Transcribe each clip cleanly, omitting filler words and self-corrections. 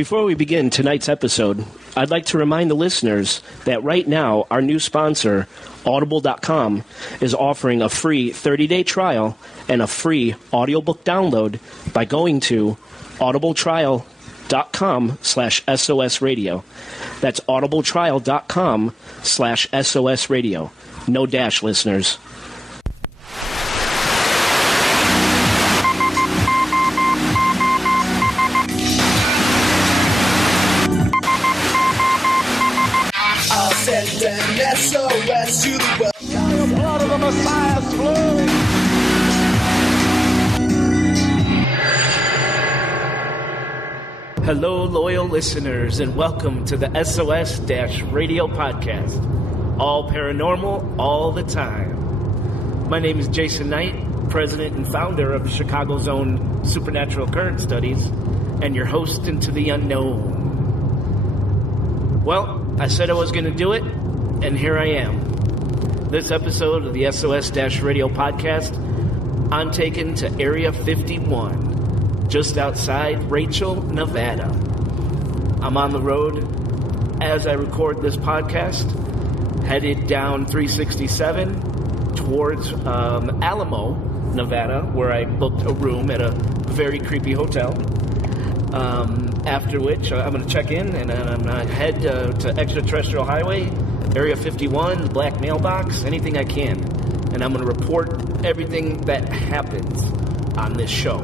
Before we begin tonight's episode, I'd like to remind the listeners that right now our new sponsor, Audible.com, is offering a free 30-day trial and a free audiobook download by going to audibletrial.com/SOS radio. That's audibletrial.com/SOS radio. No dash, listeners. SOS to the world. The blood of the Messiah is flowing. Hello, loyal listeners, and welcome to the SOS-Radio podcast. All paranormal, all the time. My name is Jason Knight, president and founder of Chicago's own Supernatural Current Studies, and your host into the unknown. Well, I said I was going to do it, and here I am. This episode of the SOS-Radio podcast, I'm taken to Area 51, just outside Rachel, Nevada. I'm on the road as I record this podcast, headed down 367 towards Alamo, Nevada, where I booked a room at a very creepy hotel. After which, I'm going to check in, and then I'm going to head to Extraterrestrial Highway, Area 51, Black Mailbox, anything I can. And I'm going to report everything that happens on this show.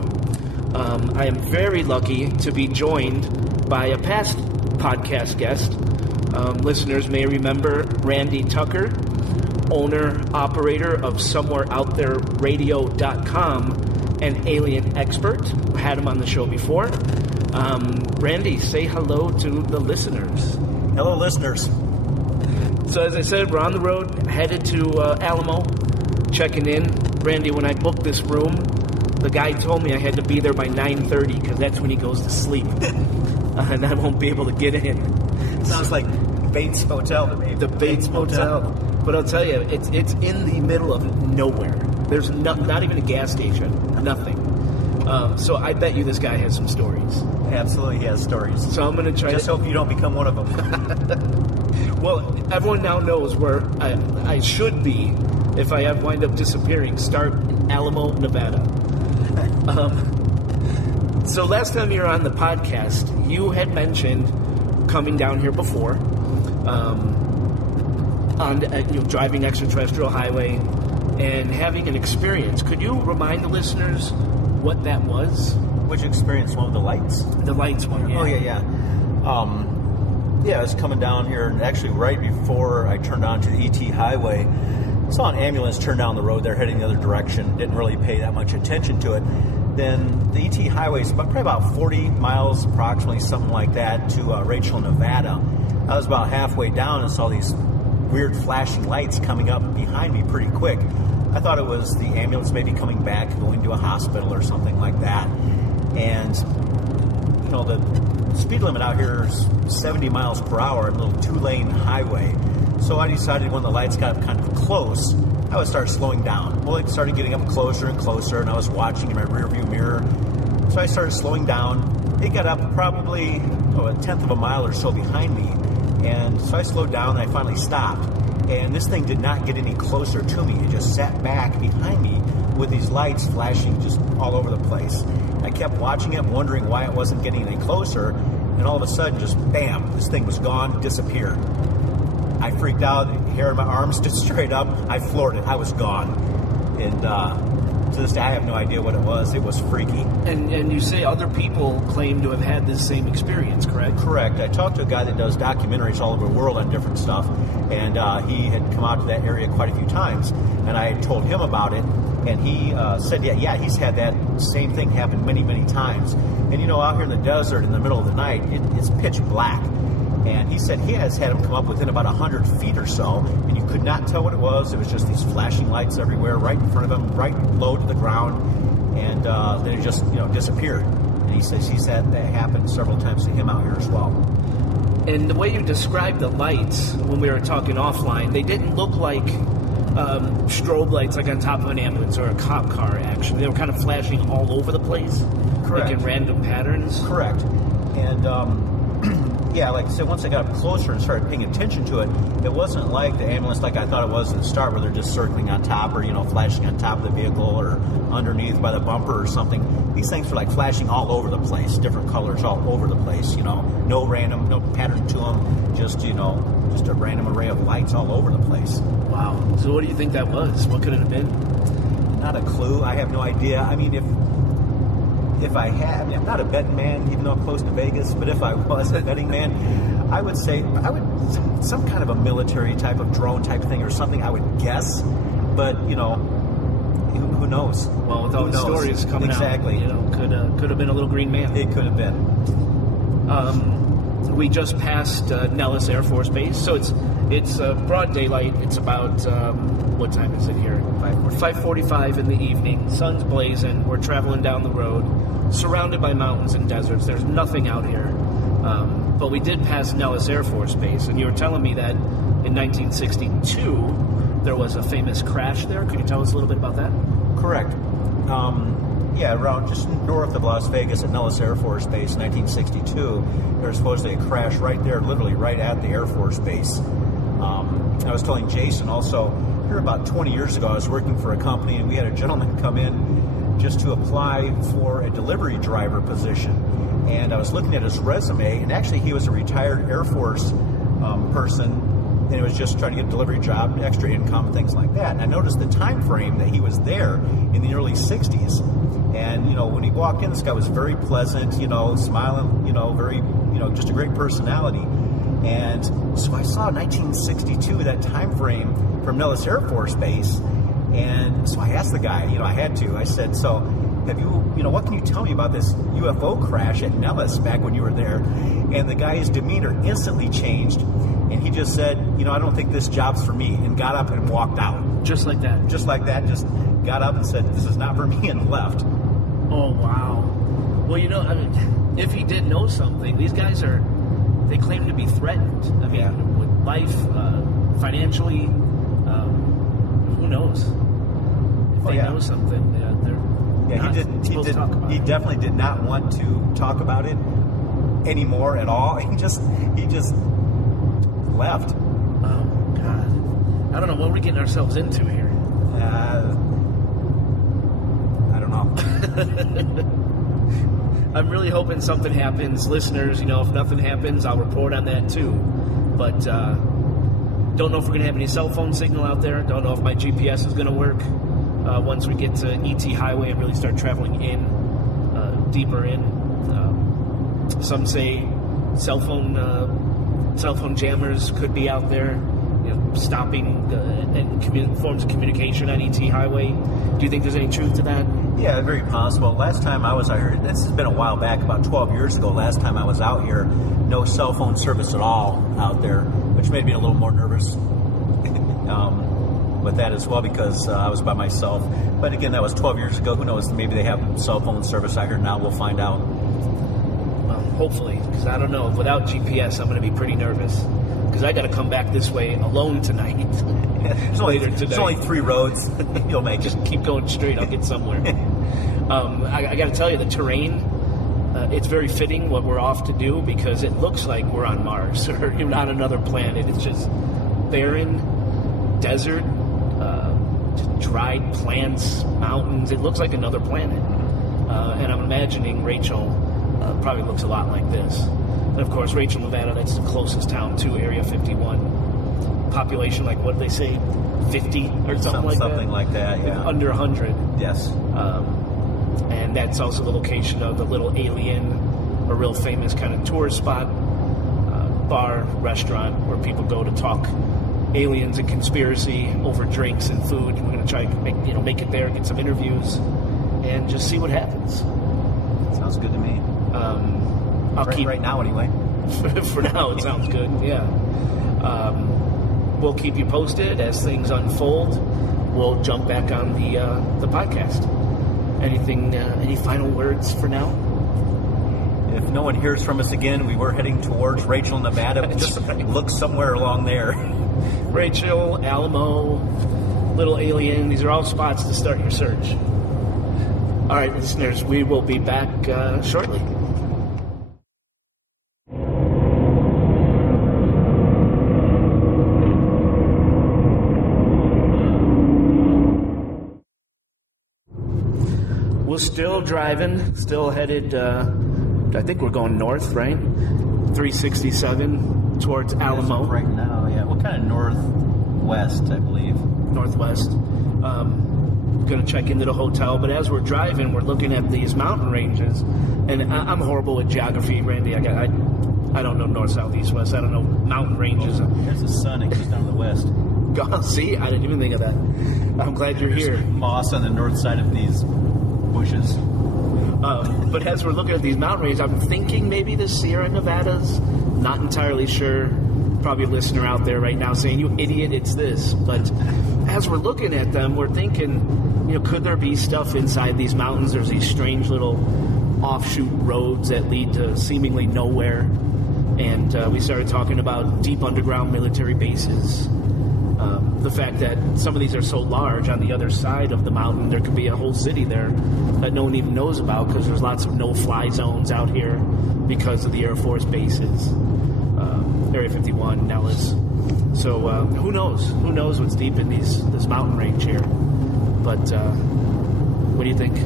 I am very lucky to be joined by a past podcast guest. Listeners may remember Randy Tucker, owner, operator of SomewhereOutThereRadio.com, and alien expert. Had him on the show before. Randy, say hello to the listeners. Hello, listeners. So as I said, we're on the road, headed to Alamo, checking in. Randy, when I booked this room, the guy told me I had to be there by 9:30 because that's when he goes to sleep. And I won't be able to get in. Sounds like Bates Motel to me. The Bates Motel. But I'll tell you, it's in the middle of nowhere. There's not even a gas station. Nothing. So I bet you this guy has some stories. Absolutely, he has stories. So I'm going to try Just hope you don't become one of them. Well, everyone now knows where I should be if I wind up disappearing. Start in Alamo, Nevada. So last time you were on the podcast, you had mentioned coming down here before, driving Extraterrestrial Highway and having an experience. Could you remind the listeners what that was? Which experience? One with the lights? The lights one, yeah. Oh, yeah. I was coming down here, and actually right before I turned onto the ET Highway, saw an ambulance turn down the road there heading the other direction. Didn't really pay that much attention to it. Then the ET Highway is probably about 40 miles, approximately, something like that, to Rachel, Nevada. I was about halfway down and saw these weird flashing lights coming up behind me pretty quick. I thought it was the ambulance maybe coming back, going to a hospital or something like that. And, the speed limit out here is 70 miles per hour, a little two-lane highway. So I decided when the lights got kind of close, I would start slowing down. Well, it started getting up closer and closer, and I was watching in my rearview mirror. So I started slowing down. It got up probably a tenth of a mile or so behind me. And so I slowed down, and I finally stopped. And this thing did not get any closer to me. It just sat back behind me with these lights flashing just all over the place. I kept watching it, wondering why it wasn't getting any closer, and all of a sudden, just bam, this thing was gone, disappeared. I freaked out, hair in my arms stood straight up. I floored it. I was gone. And to this day, I have no idea what it was. It was freaky. And you say other people claim to have had this same experience, correct? Correct. I talked to a guy that does documentaries all over the world on different stuff, and he had come out to that area quite a few times, and I told him about it, and he said, yeah, he's had that same thing happen many, many times. And, out here in the desert in the middle of the night, it's pitch black. And he said he has had them come up within about 100 feet or so, and you could not tell what it was. It was just these flashing lights everywhere, right in front of him, right low to the ground, and then it just, disappeared. And he says he's had that happen several times to him out here as well. And the way you described the lights when we were talking offline, they didn't look like strobe lights like on top of an ambulance or a cop car, actually. They were kind of flashing all over the place. Correct. Like in random patterns. Correct. And yeah, like I said, once I got up closer and started paying attention to it, it wasn't like the ambulance like I thought it was at the start, where they're just circling on top or, flashing on top of the vehicle or underneath by the bumper or something. These things were like flashing all over the place, different colors all over the place, no pattern to them, just a random array of lights all over the place. Wow. So what do you think that was? What could it have been? Not a clue. I have no idea. I mean, if I had, I'm not a betting man, even though I'm close to Vegas, but if I was a betting man, I would say, some kind of a military type of drone type thing or something, I would guess. But, who knows? Well, with all the stories coming exactly. out, could have been a little green man. It could have been. We just passed Nellis Air Force Base, so it's broad daylight. It's about, what time is it here? 5:45 in the evening. Sun's blazing. We're traveling down the road, surrounded by mountains and deserts. There's nothing out here. But we did pass Nellis Air Force Base, and you were telling me that in 1962 there was a famous crash there. Could you tell us a little bit about that? Correct. Around just north of Las Vegas at Nellis Air Force Base in 1962, there was supposedly a crash right there, literally right at the Air Force Base. I was telling Jason also, here about 20 years ago, I was working for a company, and we had a gentleman come in just to apply for a delivery driver position. And I was looking at his resume, and actually he was a retired Air Force person, and he was just trying to get a delivery job, extra income, things like that. And I noticed the time frame that he was there in the early 60s. And, when he walked in, this guy was very pleasant, smiling, very, just a great personality. And so I saw 1962, that time frame from Nellis Air Force Base. And so I asked the guy, I had to. I said, so have you, what can you tell me about this UFO crash at Nellis back when you were there? And the guy's demeanor instantly changed. And he just said, I don't think this job's for me, and got up and walked out. Just like that? Just like that. Just got up and said, this is not for me, and left. Oh, wow. Well, if he did know something, these guys they claim to be threatened. I mean, with life, financially, who knows? If they know something, he definitely did not want to talk about it anymore at all. He just left. Oh, God. I don't know what we're getting ourselves into here. I don't know. I'm really hoping something happens. Listeners, if nothing happens, I'll report on that too. But don't know if we're going to have any cell phone signal out there. Don't know if my GPS is going to work once we get to ET Highway and really start traveling deeper in. Some say cell phone jammers could be out there, stopping forms of communication on ET Highway. Do you think there's any truth to that? Yeah, very possible. Last time I was out here, this has been a while back, about 12 years ago, last time I was out here, no cell phone service at all out there, which made me a little more nervous with that as well, because I was by myself. But again, that was 12 years ago. Who knows? Maybe they have cell phone service out here now. We'll find out. Well, hopefully, because I don't know. Without GPS, I'm going to be pretty nervous, because I got to come back this way alone tonight. There's only 3 roads. You'll make Just keep going straight. I'll get somewhere. I got to tell you, the terrain, it's very fitting what we're off to do, because it looks like we're on Mars or on another planet. It's just barren, desert, just dried plants, mountains. It looks like another planet. And I'm imagining Rachel probably looks a lot like this. And of course, Rachel, Nevada, that's the closest town to Area 51. Population, like, what did they say, 50 or something like that? Something like that, yeah. Under 100. Yes. And that's also the location of the Little Alien, a real famous kind of tourist spot, bar, restaurant, where people go to talk aliens and conspiracy over drinks and food. We're going to try to make it there, get some interviews, and just see what happens. Sounds good to me. Right now, anyway. For now, it sounds good, yeah. We'll keep you posted as things unfold. We'll jump back on the podcast. Any final words for now? If no one hears from us again, we were heading towards Rachel, Nevada. Just look somewhere along there. Rachel, Alamo, Little Alien, these are all spots to start your search. All right, listeners, we will be back shortly. we're still driving, still headed, I think we're going north, right? 367 towards Alamo. Right now, yeah. What kind of northwest, I believe? Northwest. Going to check into the hotel, but as we're driving, we're looking at these mountain ranges, and I'm horrible with geography, Randy. I don't know north, south, east, west. I don't know mountain ranges. There's the sun. It goes down to the west. God, see, I didn't even think of that. I'm glad you're here. Moss on the north side of these bushes. But as we're looking at these mountain ranges, I'm thinking maybe the Sierra Nevadas. Not entirely sure. Probably a listener out there right now saying, "You idiot, it's this." But as we're looking at them, we're thinking, could there be stuff inside these mountains? There's these strange little offshoot roads that lead to seemingly nowhere. And we started talking about deep underground military bases. The fact that some of these are so large on the other side of the mountain, there could be a whole city there that no one even knows about because there's lots of no-fly zones out here because of the Air Force bases. Area 51, Nellis. So who knows? Who knows what's deep in this mountain range here? But what do you think?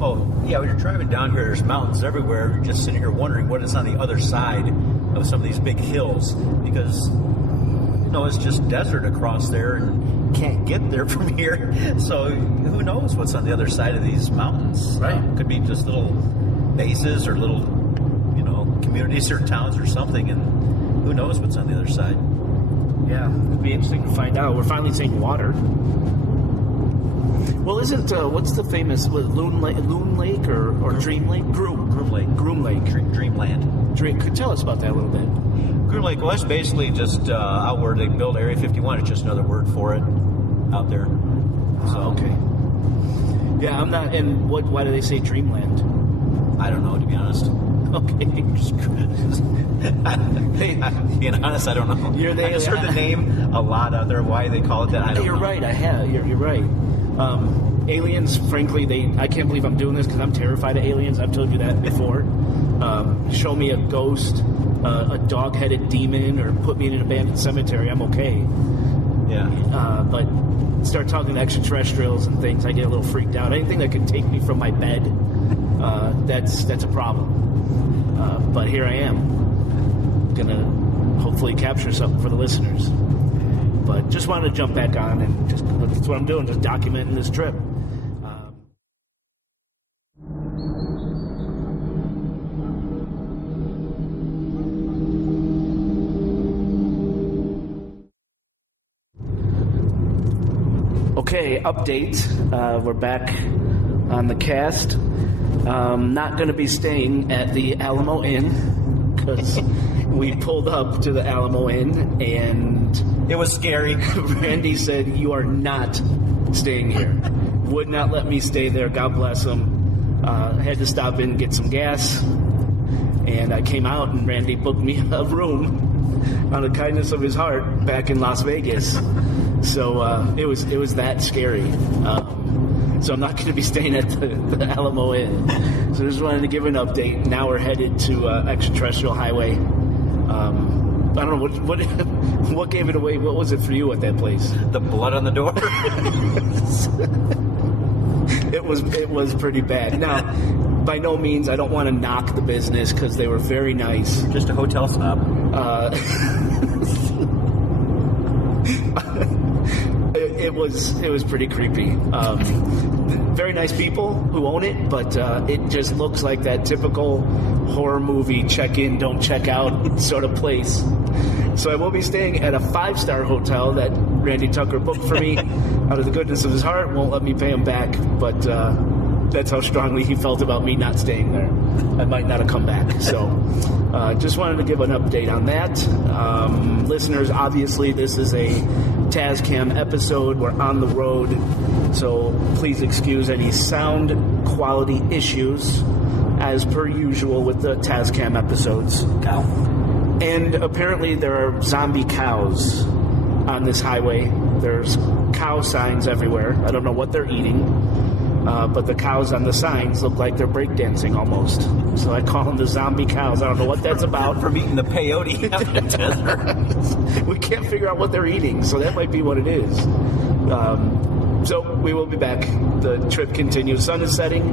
Oh, yeah, when you're driving down here, there's mountains everywhere. You're just sitting here wondering what is on the other side of some of these big hills because, it's just desert across there and you can't get there from here. So who knows what's on the other side of these mountains? Right. Could be just little bases or little, communities or towns or something, and who knows what's on the other side. Yeah, it'd be interesting to find out. We're finally seeing water. Well, isn't, what's the famous, Loon Lake or Dream Lake? Groom Lake. Dreamland. Could tell us about that a little bit. Groom Lake, well, it's basically just out where they built Area 51. It's just another word for it out there. So okay. Yeah, I'm not, and why do they say Dreamland? I don't know, to be honest. Okay. Being honest, I don't know. I just heard the name a lot out there. Why they call it that, I don't know. You're right, I have. You're right. Aliens, frankly, I can't believe I'm doing this because I'm terrified of aliens. I've told you that before. Show me a ghost, a dog-headed demon, or put me in an abandoned cemetery, I'm okay. Yeah. But start talking to extraterrestrials and things, I get a little freaked out. Anything that can take me from my bed, that's a problem. But here I am, gonna hopefully capture something for the listeners. But just wanted to jump back on and that's what I'm doing, just documenting this trip. Okay, update. We're back on the cast. Not going to be staying at the Alamo Inn because we pulled up to the Alamo Inn and it was scary. Randy said, "You are not staying here." Would not let me stay there. God bless him. Had to stop in and get some gas. And I came out and Randy booked me a room on the kindness of his heart back in Las Vegas. So it was that scary. So I'm not going to be staying at the Alamo Inn. So just wanted to give an update. Now we're headed to Extraterrestrial Highway. I don't know what gave it away. What was it for you at that place? The blood on the door. It was pretty bad. Now, by no means, I don't want to knock the business because they were very nice. Just a hotel stop. It was pretty creepy. Very nice people who own it, but it just looks like that typical horror movie check in, don't check out sort of place. So I will be staying at a 5-star hotel that Randy Tucker booked for me out of the goodness of his heart. Won't let me pay him back, but that's how strongly he felt about me not staying there. I might not have come back. So just wanted to give an update on that. Listeners, obviously this is a Tascam episode. We're on the road, so please excuse any sound quality issues as per usual with the Tascam episodes. Cow. And apparently there are zombie cows on this highway. There's cow signs everywhere. I don't know what they're eating. But the cows on the signs look like they're breakdancing almost. So I call them the zombie cows. I don't know what that's about. From eating the peyote out in the desert. We can't figure out what they're eating, so that might be what it is. So we will be back. The trip continues. Sun is setting,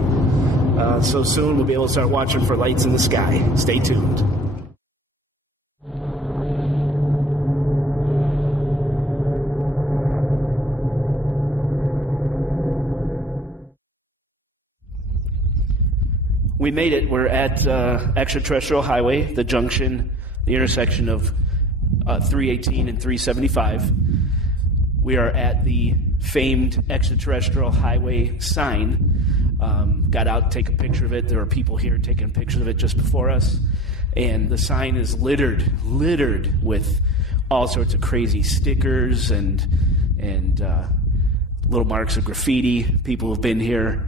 so soon we'll be able to start watching for lights in the sky. Stay tuned. We made it. We're at Extraterrestrial Highway, the junction, the intersection of 318 and 375. We are at the famed Extraterrestrial Highway sign. Got out to take a picture of it. There are people here taking pictures of it just before us. And the sign is littered with all sorts of crazy stickers and little marks of graffiti. People have been here.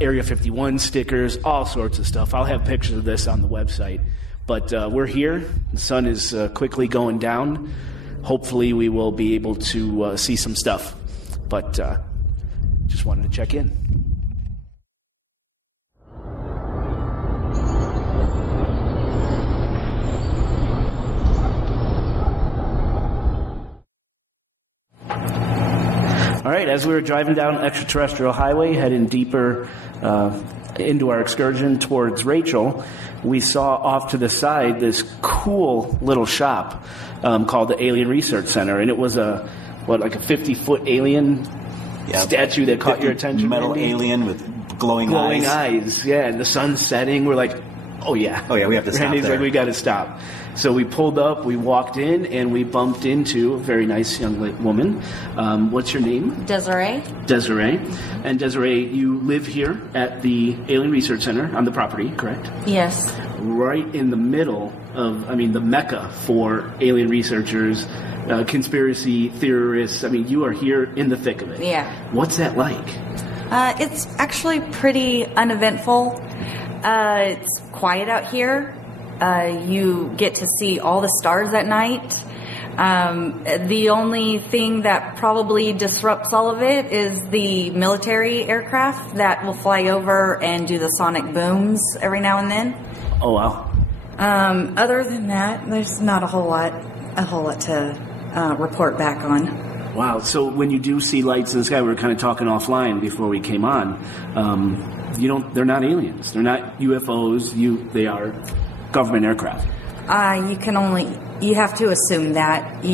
Area 51 stickers, all sorts of stuff. I'll have pictures of this on the website. But we're here. The sun is quickly going down. Hopefully we will be able to see some stuff. But just wanted to check in. All right, as we were driving down Extraterrestrial Highway, heading deeper into our excursion towards Rachel, we saw off to the side this cool little shop called the Alien Research Center, and it was like a 50-foot alien statue that caught your attention. Metal alien with glowing eyes. Yeah, and the sun's setting. We're like, oh yeah, we have to stop. Randy's like, we got to stop. So we pulled up, we walked in, and we bumped into a very nice young woman. What's your name? Desiree. Desiree. And Desiree, you live here at the Alien Research Center on the property, correct? Yes. Right in the middle of, the mecca for alien researchers, conspiracy theorists. You are here in the thick of it. Yeah. What's that like? It's actually pretty uneventful. It's quiet out here. You get to see all the stars at night. The only thing that probably disrupts all of it is the military aircraft that will fly over and do the sonic booms every now and then. Oh, wow. Other than that, there's not a whole lot to report back on. Wow. So when you do see lights in the sky, we were kind of talking offline before we came on. They're not aliens. They're not UFOs. They are government aircraft. You have to assume that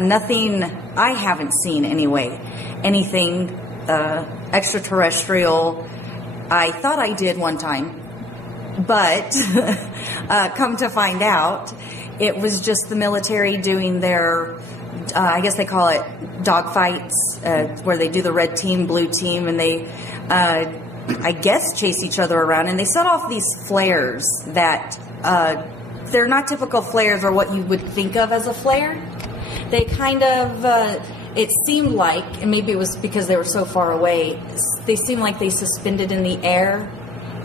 nothing, I haven't seen anyway, anything extraterrestrial. I thought I did one time, but come to find out, it was just the military doing their, I guess they call it dogfights, where they do the red team, blue team, and they I guess chase each other around, and they set off these flares that they're not typical flares or what you would think of as a flare. They kind of it seemed like, and maybe it was because they were so far away, they seemed like they suspended in the air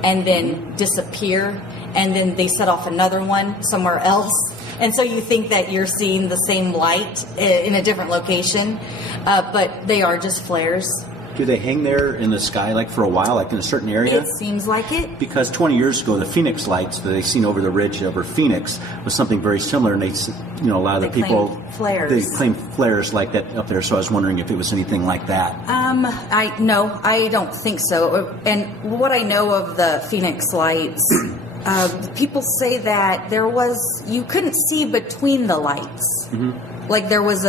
and then disappear, and then they set off another one somewhere else, and so you think that you're seeing the same light in a different location, but they are just flares. Do they hang there in the sky like for a while, like in a certain area? It seems like it. Because 20 years ago, the Phoenix lights that they seen over the ridge over Phoenix was something very similar, and a lot of the people they claimed flares like that up there. So I was wondering if it was anything like that. I don't think so. And what I know of the Phoenix lights, people say that you couldn't see between the lights. Mm-hmm. Like there was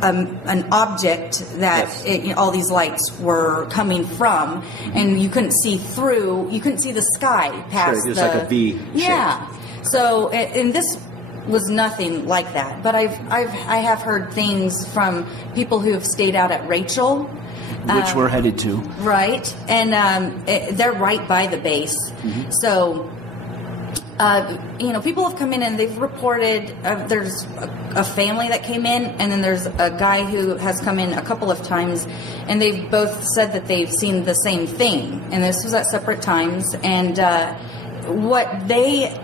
an object that all these lights were coming from, and you couldn't see through. You couldn't see the sky past. Sure, it was like a V. Yeah. So, and this was nothing like that. But I have heard things from people who have stayed out at Rachel, which we're headed to. Right, and they're right by the base. Mm-hmm. So. People have come in and they've reported there's a family that came in, and then there's a guy who has come in a couple of times, and they've both said that they've seen the same thing, and this was at separate times. And what they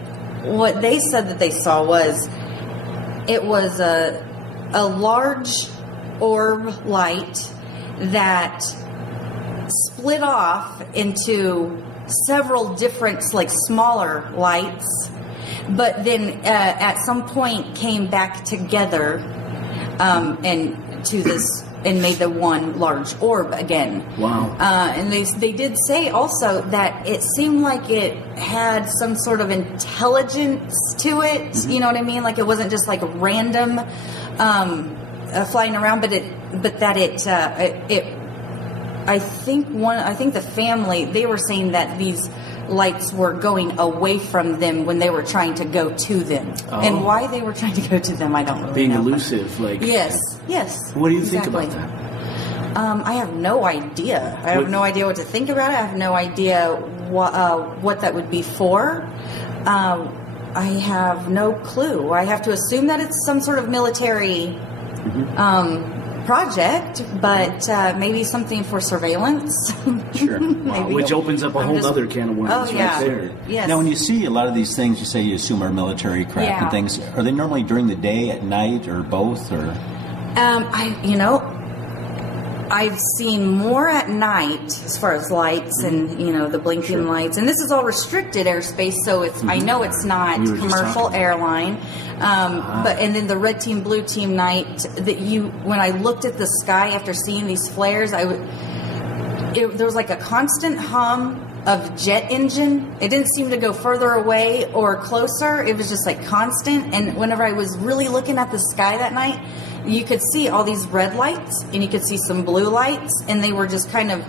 said that they saw was a large orb light that split off into several different, smaller lights, but then at some point came back together and to this and made the one large orb again. Wow. And they did say also that it seemed like it had some sort of intelligence to it. Mm-hmm. You know what I mean? Like it wasn't just like random flying around, but I think the family, they were saying that these lights were going away from them when they were trying to go to them. Oh. And why they were trying to go to them, I don't really Being know. elusive, like... Yes. What do you exactly. think about that? I have no idea. I have no idea what to think about it. I have no idea what that would be for. I have no clue. I have to assume that it's some sort of military project, but maybe something for surveillance. Sure. Maybe. Which opens up a whole other can of worms right there. Yes. Now, when you see a lot of these things, you say you assume are military craft and things. Are they normally during the day, at night, or both? Or I've seen more at night as far as lights and the blinking lights, and this is all restricted airspace, so it's I know it's not commercial airline. But and then the red team, blue team night that when I looked at the sky after seeing these flares, there was like a constant hum of jet engine. It didn't seem to go further away or closer. It was just like constant. And whenever I was really looking at the sky that night, you could see all these red lights and you could see some blue lights, and they were just kind of,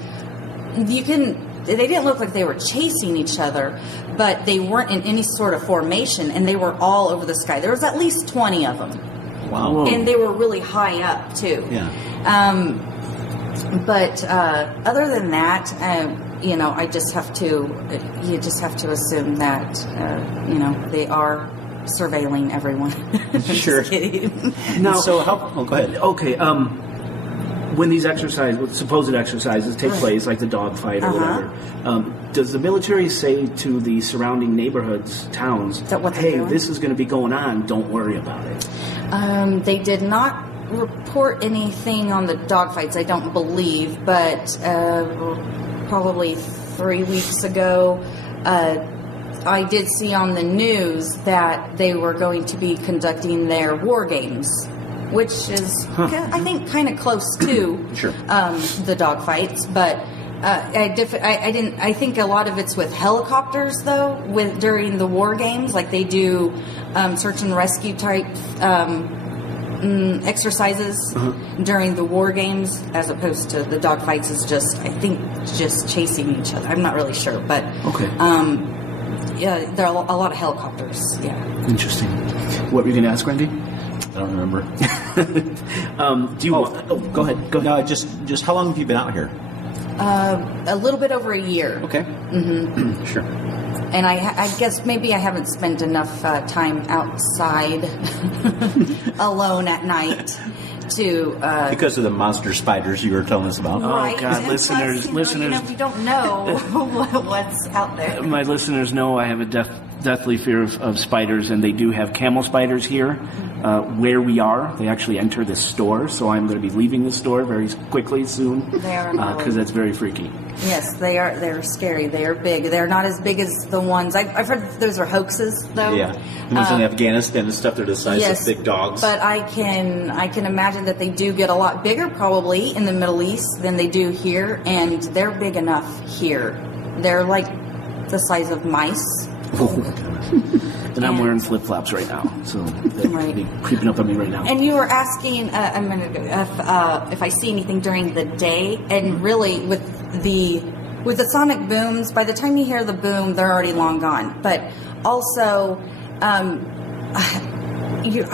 they didn't look like they were chasing each other, but they weren't in any sort of formation, and they were all over the sky. There was at least 20 of them. Wow. And they were really high up too. Yeah. But other than that, you just have to assume that they are surveilling everyone. Sure. Just kidding. Now, so go ahead. Okay. When these supposed exercises take place, like the dogfight or whatever, does the military say to the surrounding neighborhoods, towns, hey, this is going to be going on, don't worry about it? They did not report anything on the dogfights, I don't believe, but probably 3 weeks ago, I did see on the news that they were going to be conducting their war games, which is, I think, kind of close to the dogfights. But I think a lot of it's with helicopters, though, during the war games, like they do search and rescue type exercises during the war games, as opposed to the dogfights is just chasing each other. I'm not really sure, but yeah, there are a lot of helicopters. Yeah. Interesting. What were you going to ask, Randy? I don't remember. Do you want? Oh, go ahead. No, just how long have you been out here? A little bit over a year. Okay. Mm-hmm. Sure. And I guess maybe I haven't spent enough time outside alone at night to because of the monster spiders you were telling us about. Right. Oh God, and listeners, we don't know what's out there. My listeners know I have a deathly fear of spiders, and they do have camel spiders here where we are. They actually enter the store, so I'm going to be leaving the store very quickly soon. They are because that's very freaky. Yes, they are. They're scary. They are big. They're not as big as the ones I've heard. Those are hoaxes, though. Yeah, the ones in Afghanistan and stuff. They're the size of big dogs. But I can imagine that they do get a lot bigger, probably in the Middle East than they do here, and they're big enough here. They're like the size of mice. And I'm wearing flip-flops right now, so they're creeping up on me right now. And you were asking a minute ago if I see anything during the day, and really with the sonic booms, by the time you hear the boom, they're already long gone. But also, I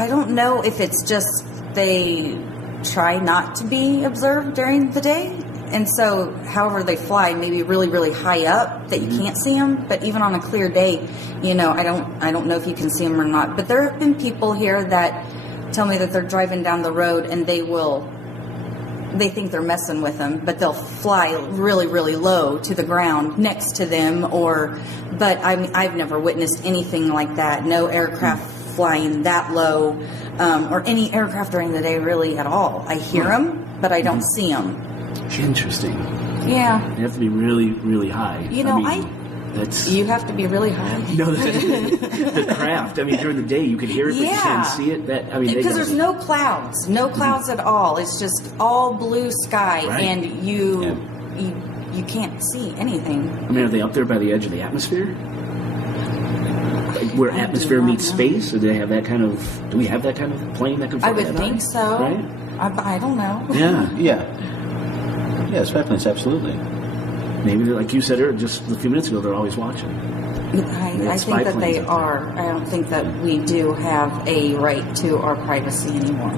don't know if it's just they try not to be observed during the day. And so, however they fly, maybe really, really high up that you can't see them. But even on a clear day, I don't know if you can see them or not. But there have been people here that tell me that they're driving down the road and they think they're messing with them, but they'll fly really, really low to the ground next to them. But I've never witnessed anything like that. No aircraft flying that low, or any aircraft during the day really at all. I hear them, but I don't see them. Interesting. Yeah. You have to be really, really high. You have to be really high. No, the craft. I mean, during the day you could hear it, but you can't see it. Because there's no clouds at all. It's just all blue sky, and you can't see anything. I mean, are they up there by the edge of the atmosphere? Like where atmosphere meets space? Or do they have that kind of? Do we have that kind of plane that can fly? I would think so. Right? I don't know. Yes, definitely, absolutely. Maybe, like you said just a few minutes ago, they're always watching. I think that they are. I don't think that we do have a right to our privacy anymore.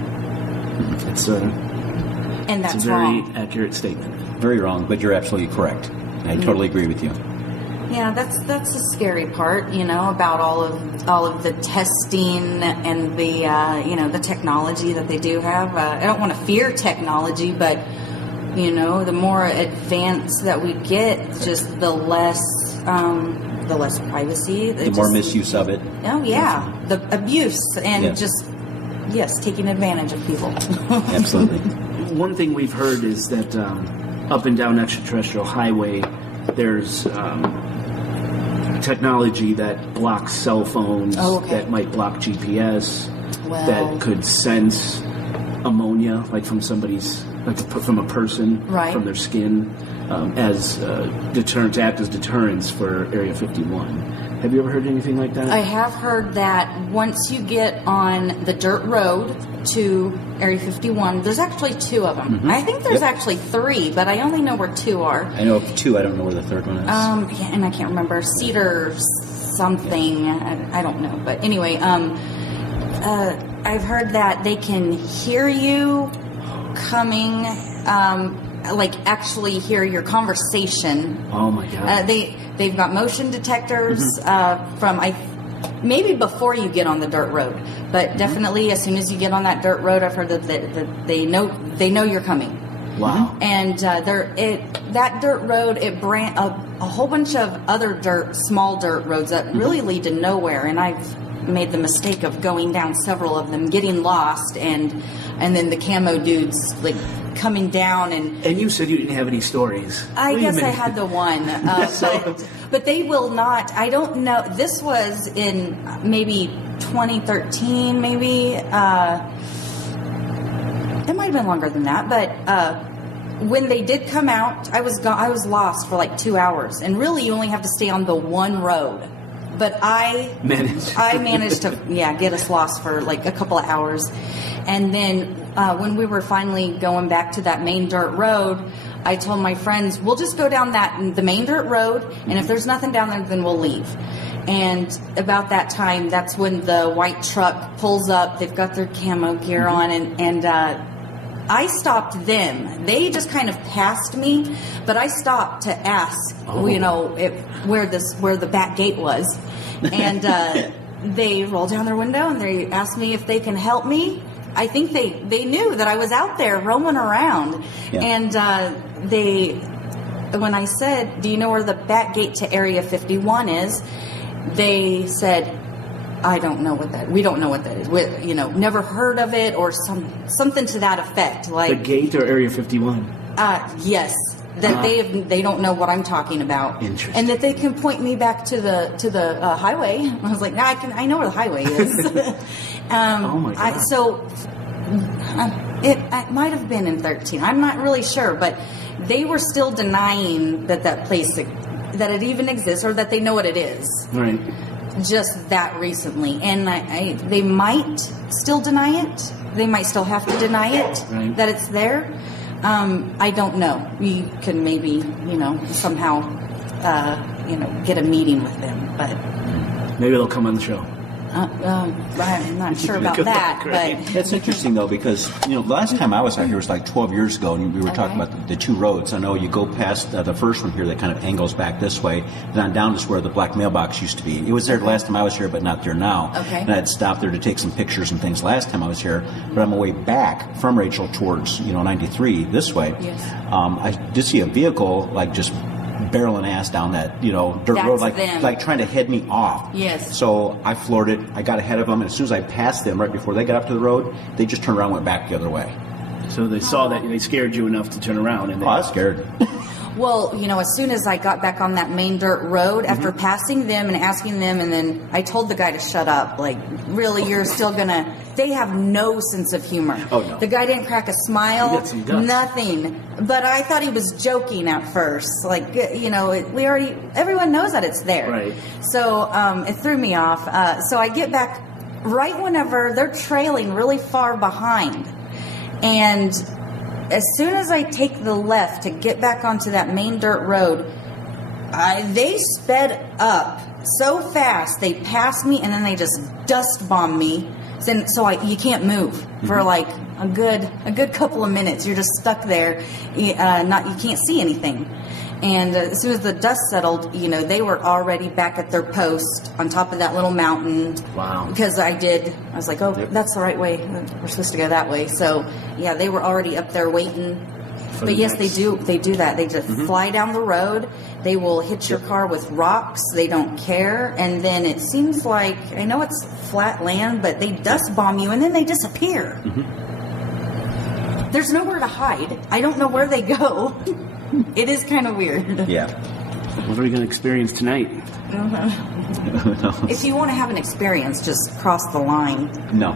And that's a very wrong. accurate statement. Very wrong, but you're absolutely correct. I totally agree with you. Yeah, that's the scary part, about all of the testing and the the technology that they do have. I don't want to fear technology, but the more advanced that we get, just the less privacy. The more misuse of it. Oh yeah, the abuse and taking advantage of people. Absolutely. One thing we've heard is that up and down extraterrestrial highway, there's technology that blocks cell phones, that might block GPS, that could sense ammonia, like from somebody's, like from a person, from their skin, as to act as deterrence for Area 51. Have you ever heard anything like that? I have heard that once you get on the dirt road to Area 51, there's actually 2 of them. Mm-hmm. I think there's actually 3, but I only know where 2 are. I know of 2. I don't know where the third one is. And I can't remember. Cedar something. I don't know. But anyway, I've heard that they can hear you coming, like actually hear your conversation. Oh my God. They've got motion detectors from maybe before you get on the dirt road, but definitely as soon as you get on that dirt road, I've heard that they know you're coming. Wow. And that dirt road, it a whole bunch of other small dirt roads that really lead to nowhere, and I've made the mistake of going down several of them, getting lost, and then the camo dudes like coming down and you said you didn't have any stories. I guess I had the one, but they will not. I don't know. This was in maybe 2013, maybe. It might have been longer than that, but when they did come out, I was lost for like 2 hours, and really you only have to stay on the one road. But I managed to get us lost for like a couple of hours, and then when we were finally going back to that main dirt road, I told my friends, we'll just go down the main dirt road, and if there's nothing down there, then we'll leave. And about that time, that's when the white truck pulls up. They've got their camo gear on, and I stopped them. They just kind of passed me, but I stopped to ask, where the back gate was. And they rolled down their window and they asked me if they can help me. I think they knew that I was out there roaming around. Yeah. And when I said, do you know where the back gate to Area 51 is? They said, we don't know what that is. Never heard of it, or something to that effect. Like the gate or Area 51? Yes. That they don't know what I'm talking about. Interesting. And that they can point me back to the highway. I was like, I know where the highway is. Oh my God. It might have been in 13. I'm not really sure, but they were still denying that place, that it even exists, or that they know what it is. Right. Just that recently, and they might still deny it. They might still have to deny it, that it's there. I don't know. We can maybe, somehow, get a meeting with them, but maybe they'll come on the show. I'm not sure about that, but that's interesting though, because the last time I was out here was like 12 years ago, and we were talking about the 2 roads. I know you go past the first one here that kind of angles back this way, and on down to where the black mailbox used to be. It was there the last time I was here, but not there now. Okay. And I'd stopped there to take some pictures and things last time I was here, but on my way back from Rachel towards 93 this way, yes. I did see a vehicle like just barreling ass down that dirt road, like trying to head me off. Yes. So I floored it. I got ahead of them, and as soon as I passed them, right before they got up to the road, they just turned around and went back the other way. So they saw that they scared you enough to turn around. And I was scared. Well, as soon as I got back on that main dirt road, after passing them and asking them, and then I told the guy to shut up. Like, really, you're still gonna... They have no sense of humor. Oh, no. The guy didn't crack a smile. He got some guts. Nothing. But I thought he was joking at first. Like, everyone knows that it's there. Right. So it threw me off. So I get back right whenever they're trailing really far behind. And as soon as I take the left to get back onto that main dirt road, they sped up so fast. They passed me, and then they just dust bombed me. So you can't move for like a good couple of minutes. You're just stuck there. You can't see anything. And as soon as the dust settled, they were already back at their post on top of that little mountain. Wow. Because I was like, oh, that's the right way. We're supposed to go that way. So, yeah, they were already up there waiting. But yes, they do that. They just fly down the road. They will hit your car with rocks. They don't care. And then it seems like, I know it's flat land, but they dust bomb you and then they disappear. Mm-hmm. There's nowhere to hide. I don't know where they go. It is kind of weird. Yeah. What are we going to experience tonight? If you want to have an experience, just cross the line. No.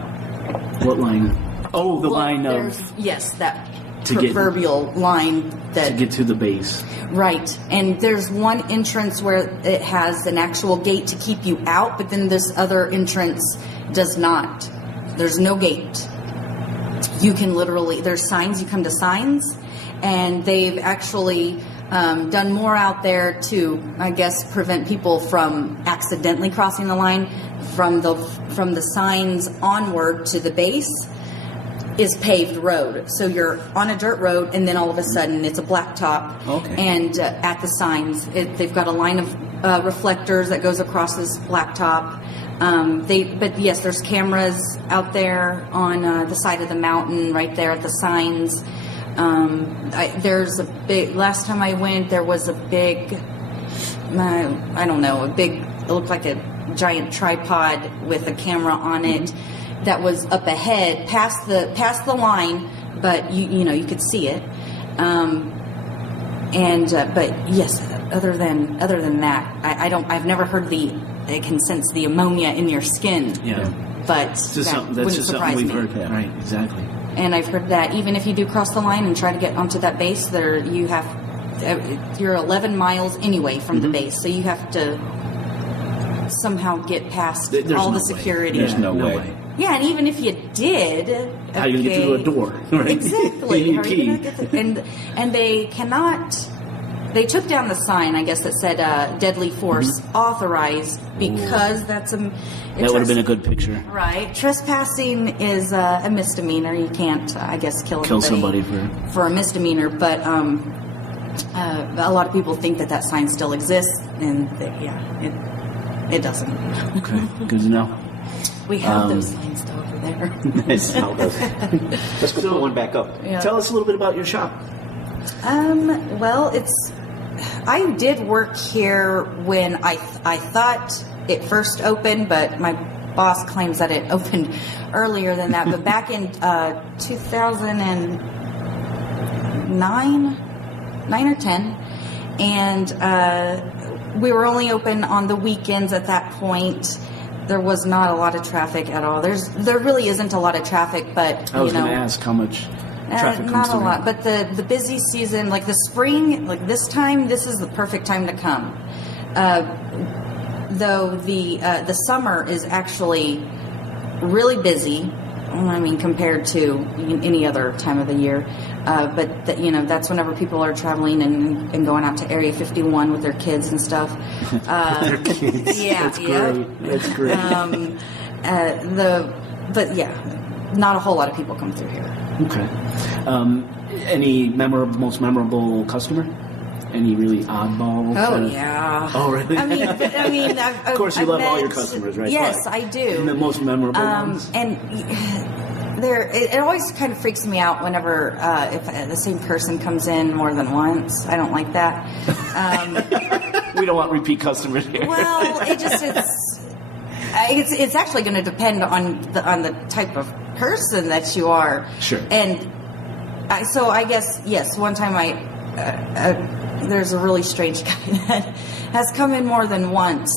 What line? Oh, the line of... Yes, that to proverbial line that... To get to the base. Right. And there's one entrance where it has an actual gate to keep you out, but then this other entrance does not. There's no gate. You can literally... There's signs. You come to signs, and they've actually... done more out there to, I guess, prevent people from accidentally crossing the line. From the signs onward to the base is paved road. So you're on a dirt road, and then all of a sudden it's a blacktop. Okay. And at the signs, they've got a line of reflectors that goes across this blacktop. But yes, there's cameras out there on the side of the mountain, right there at the signs. There's a big, last time I went, there was a big, it looked like a giant tripod with a camera on it that was up ahead, past the line, but you could see it. But yes, other than that, I've never heard it can sense the ammonia in your skin. Yeah. But that's just something we've heard. Yeah. Right, exactly. And I've heard that even if you do cross the line and try to get onto that base, you're 11 miles anyway from the base, so you have to somehow get past all the security. There's no way. Yeah, and even if you did, how are you going to get through a door? Right? Exactly. How are you going to get and they cannot. They took down the sign, I guess, that said "Deadly Force Authorized" because that would have been a good picture, right? Trespassing is a misdemeanor. You can't, I guess, kill somebody for a misdemeanor. But a lot of people think that sign still exists, and it doesn't. Okay, good to know. We have those signs still over there. Nice. Let's go put one back up. Yeah. Tell us a little bit about your shop. Well, I did work here when I thought it first opened, but my boss claims that it opened earlier than that. But back in 2009 or 10, and we were only open on the weekends at that point. There was not a lot of traffic at all. There really isn't a lot of traffic, but I was going to ask how much traffic comes not through. a lot, but the busy season, like the spring, like this is the perfect time to come. Though the summer is actually really busy. I mean, compared to any other time of the year, but that's whenever people are traveling and going out to Area 51 with their kids and stuff. Their kids. Yeah, That's great. But yeah, not a whole lot of people come through here. Okay. Any most memorable customer? Any really oddball? Yeah. Oh, really? I mean, of course, you love all your customers, right? Yes, I do. And the most memorable ones. And it always kind of freaks me out whenever if the same person comes in more than once. I don't like that. We don't want repeat customers here. Well, it's actually going to depend on the type of person that you are. Sure. And so I guess yes. One time there's a really strange guy that has come in more than once.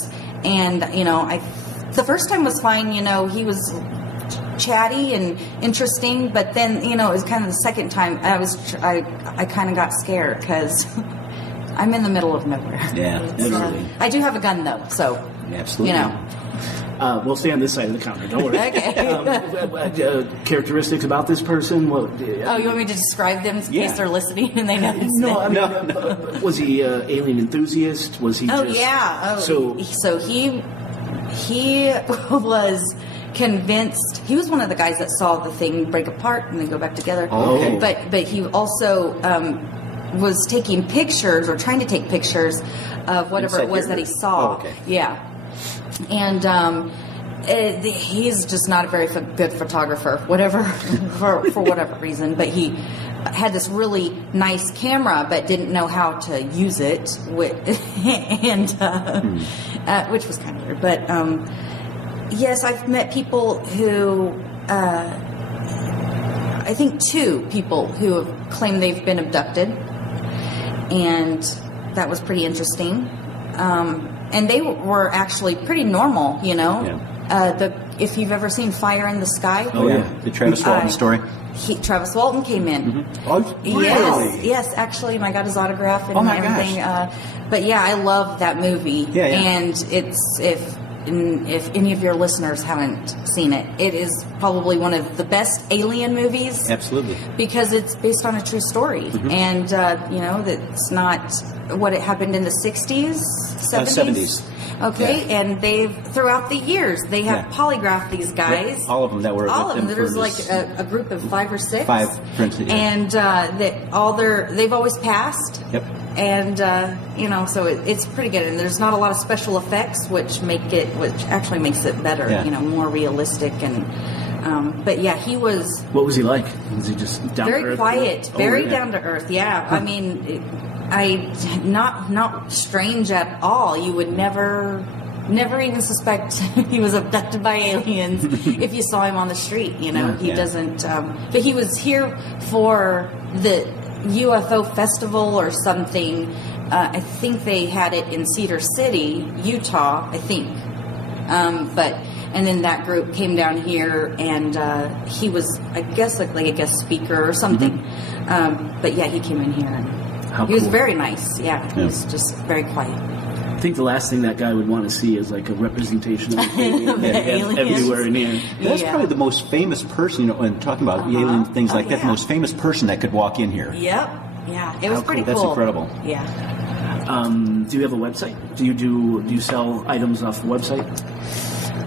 And, the first time was fine. He was chatty and interesting, but then, it was kind of the second time I kind of got scared because I'm in the middle of nowhere. Yeah. I do have a gun, though, so, absolutely. We'll stay on this side of the counter. Don't worry. Okay. Characteristics about this person? Well, you want me to describe them in case they're listening and they know? No. Was he an alien enthusiast? Was he? So he was convinced. He was one of the guys that saw the thing break apart and then go back together. Oh. Okay. But he also was taking pictures or trying to take pictures of whatever it was that he saw. Oh, okay. Yeah. And he's just not a very good photographer, whatever, for whatever reason. But he had this really nice camera, but didn't know how to use it, which was kind of weird. But yes, I've met people who, I think 2 people who have claimed they've been abducted, and that was pretty interesting. And they were actually pretty normal, Yeah. If you've ever seen Fire in the Sky. Oh, yeah. The Travis Walton story. Travis Walton came in. Mm-hmm. Oh, really? Yes, actually, I got his autograph and everything. Gosh. But yeah, I love that movie. Yeah. And it's if any of your listeners haven't seen it, it is probably one of the best alien movies. Absolutely. Because it's based on a true story. Mm-hmm. And, that's not what it happened in the 60s, 70s? Okay, yeah. And they've, throughout the years, they have polygraphed these guys. Yeah. All of them that were all of them. There's like a group of 5 or 6. 5, for instance. Yeah. And they've always passed. Yep. And, so it's pretty good. And there's not a lot of special effects, which actually makes it better, more realistic. And, but yeah, he was... What was he like? Was he just down to earth? Very quiet, very down to earth, yeah. I mean... not strange at all. You would never even suspect he was abducted by aliens if you saw him on the street. He doesn't. But he was here for the UFO festival or something. I think they had it in Cedar City, Utah. I think. And then that group came down here, and he was, I guess, like a guest speaker or something. Mm-hmm. But yeah, he came in here. And he was very nice. Yeah, he was just very quiet. I think the last thing that guy would want to see is like a representation of aliens everywhere in here. That's probably the most famous person, when talking about alien things like that, the most famous person that could walk in here. Yep. Yeah, it was pretty cool. That's incredible. Yeah. Do you have a website? Do you sell items off the website?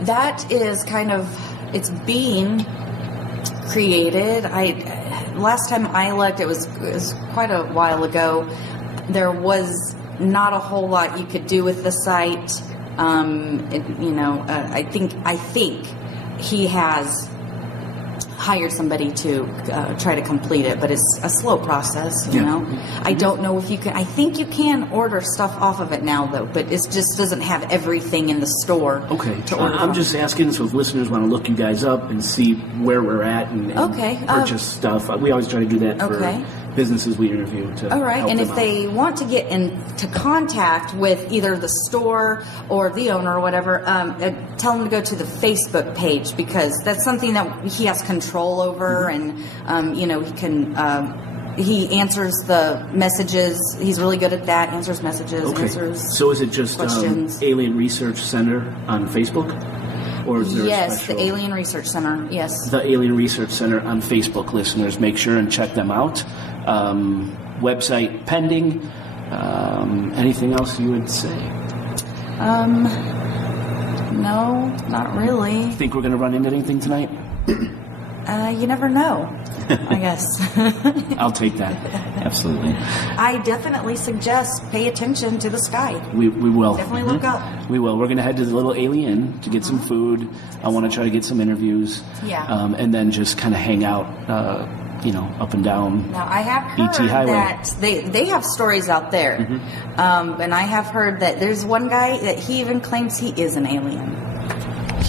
That is it's being created. Last time I looked, it was quite a while ago. There was not a whole lot you could do with the site. I think he has hired somebody to try to complete it, but it's a slow process, you know. I don't know if you can. I think you can order stuff off of it now, though, but it just doesn't have everything in the store. Okay, I'm just asking so if listeners want to look you guys up and see where we're at and purchase stuff. We always try to do that for businesses we interview. All right, and if they want to get into contact with either the store or the owner or whatever, tell them to go to the Facebook page, because that's something that he has control over, and he can. He answers the messages. He's really good at that. Answers messages. Answers. So is it just Alien Research Center on Facebook? Or is there the Alien Research Center. Yes. The Alien Research Center on Facebook, listeners. Make sure and check them out. Website pending. Anything else you would say? No, not really. Think we're going to run into anything tonight? You never know, I guess. I'll take that. Absolutely. I definitely suggest pay attention to the sky. We will. Definitely look up. We will. We're going to head to the little Alien to get some food. I want to try to get some interviews. Yeah. And then just kind of hang out, up and down. Now, I have heard that they have stories out there. Mm-hmm. And I have heard that there's one guy that he even claims he is an alien.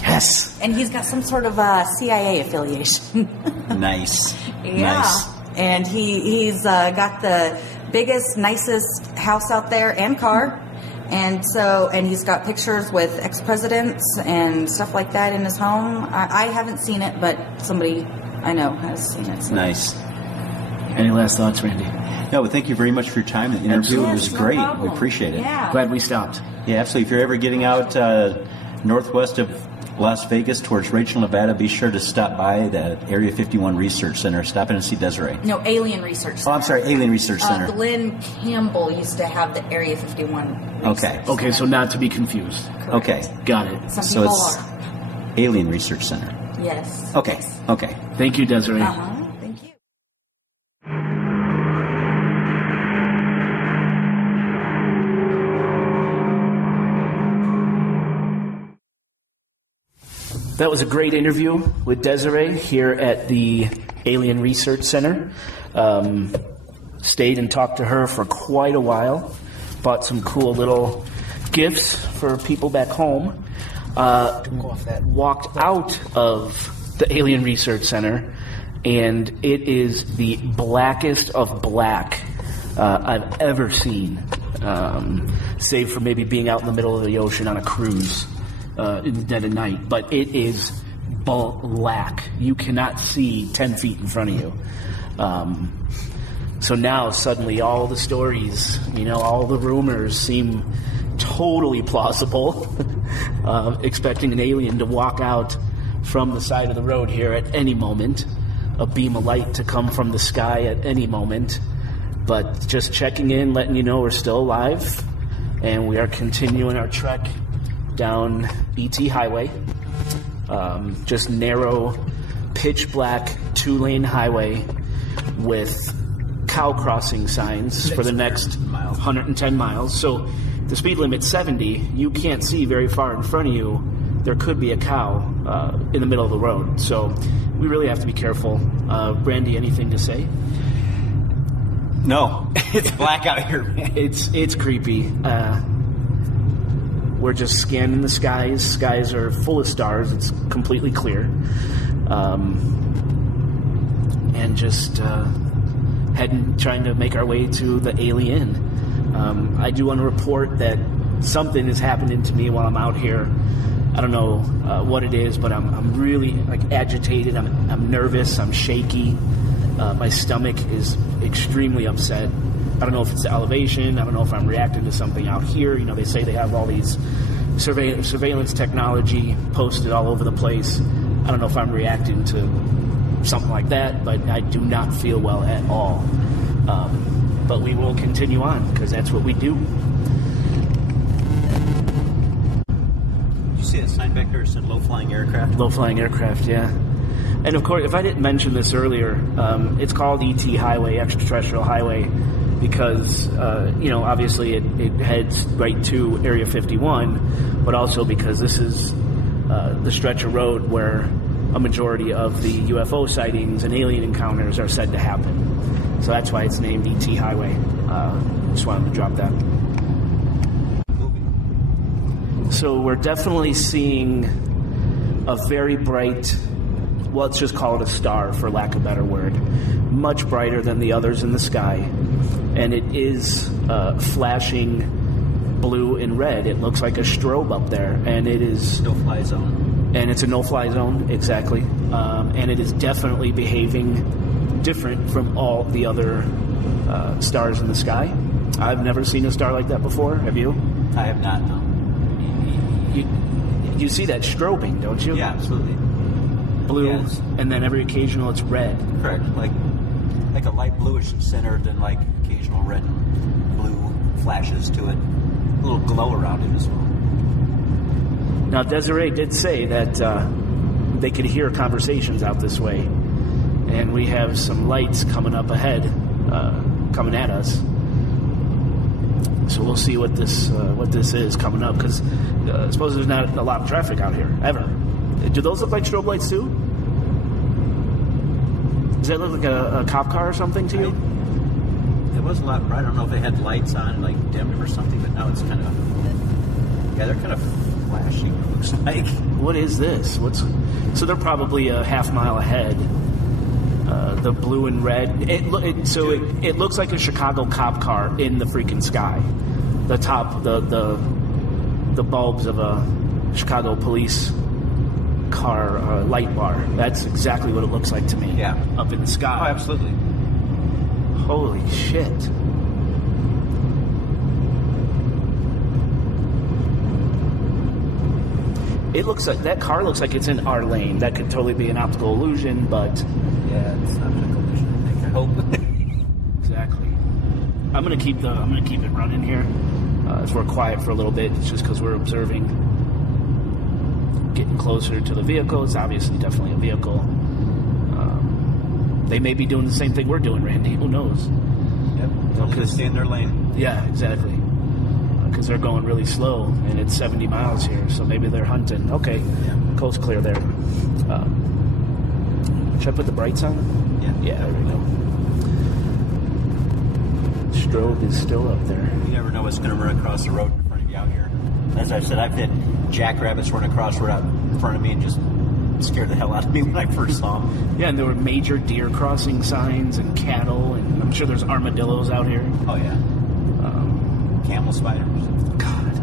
Yes. And he's got some sort of CIA affiliation. Nice. Yeah. Nice. And he's got the biggest, nicest house out there and car. And he's got pictures with ex-presidents and stuff like that in his home. I haven't seen it, but somebody I know has seen it. So. Nice. Any last thoughts, Randy? No, but thank you very much for your time. The interview was great. No We appreciate it. Yeah. Glad we stopped. Yeah, absolutely. If you're ever getting out northwest of Las Vegas towards Rachel, Nevada, be sure to stop by the Area 51 Research Center. Stop in and see Desiree. No, Alien Research Center. Oh, I'm sorry, Alien Research Center. Glenn Campbell used to have the Area 51 Research Okay, so not to be confused. Correct. Okay. Got it. Some So people it's are. Alien Research Center. Yes. Okay. Okay. Thank you, Desiree. Thank you. That was a great interview with Desiree here at the Alien Research Center. Stayed and talked to her for quite a while. Bought some cool little gifts for people back home. Walked out of the Alien Research Center, and it is the blackest of black I've ever seen, save for maybe being out in the middle of the ocean on a cruise in the dead of night. But it is black. You cannot see 10 feet in front of you. So now suddenly all the stories, all the rumors seem totally plausible. Expecting an alien to walk out from the side of the road here at any moment, a beam of light to come from the sky at any moment. But just checking in, letting you know we're still alive, and we are continuing our trek down ET Highway. Just narrow, pitch black, 2-lane highway with cow crossing signs for the next 110 miles. So the speed limit's 70. You can't see very far in front of you. There could be a cow in the middle of the road. So we really have to be careful. Brandy, anything to say? No, it's black out here, man. It's creepy. We're just scanning the skies. Skies are full of stars. It's completely clear. And just trying to make our way to the alien. I do want to report that something is happening to me while I'm out here. I don't know what it is, but I'm really agitated. I'm nervous. I'm shaky. My stomach is extremely upset. I don't know if it's the elevation. I don't know if I'm reacting to something out here. They say they have all these surveillance technology posted all over the place. I don't know if I'm reacting to something like that, but I do not feel well at all. But we will continue on because that's what we do. Did you see that sign back there that said low-flying aircraft? Low-flying aircraft, yeah. And of course, if I didn't mention this earlier, it's called ET Highway, extraterrestrial highway, because, obviously it heads right to Area 51, but also because this is the stretch of road where a majority of the UFO sightings and alien encounters are said to happen. So that's why it's named ET Highway. Just wanted to drop that. So we're definitely seeing a very bright, well, let's just call it a star, for lack of a better word. Much brighter than the others in the sky. And it is flashing blue and red. It looks like a strobe up there. And it is... No-fly zone. And it's a no-fly zone, exactly. And it is definitely behaving different from all the other stars in the sky. I've never seen a star like that before. Have you? I have not, no. You see that strobing, don't you? Yeah, absolutely. Blue, yes. And then every occasional it's red. Correct. Like a light bluish center, then occasional red and blue flashes to it. A little glow around it as well. Now, Desiree did say that they could hear conversations out this way. And we have some lights coming up ahead, coming at us. So we'll see what this is coming up, because I suppose there's not a lot of traffic out here, ever. Do those look like strobe lights, too? Does that look like a cop car or something to you? It was a lot bright. I don't know if they had lights on, dimmed or something, but now it's kind of... Yeah, they're kind of flashing, it looks like. What is this? So they're probably a half mile ahead. the blue and red. It looks like a Chicago cop car in the freaking sky. The top, the bulbs of a Chicago police car light bar. That's exactly what it looks like to me. Yeah. Up in the sky. Oh, absolutely. Holy shit. It looks like that car looks like it's in our lane. That could totally be an optical illusion, but yeah, it's not an optical illusion. I think. I hope. Exactly. I'm gonna keep it running here. If we're quiet for a little bit, it's just because we're observing, getting closer to the vehicle. It's obviously definitely a vehicle. They may be doing the same thing we're doing, Randy. Who knows? Yep. They'll just stay in their lane. Yeah, exactly. Because they're going really slow, and it's 70 miles here, so maybe they're hunting. Okay, yeah. Coast clear there. Should I put the brights on? Yeah, there we go. Strobe is still up there. You never know what's going to run across the road in front of you out here. As I said, I've had jackrabbits run across the road out in front of me and just scared the hell out of me when I first saw them. Yeah, and there were major deer crossing signs and cattle, and I'm sure there's armadillos out here. Oh, yeah. Camel spiders. God.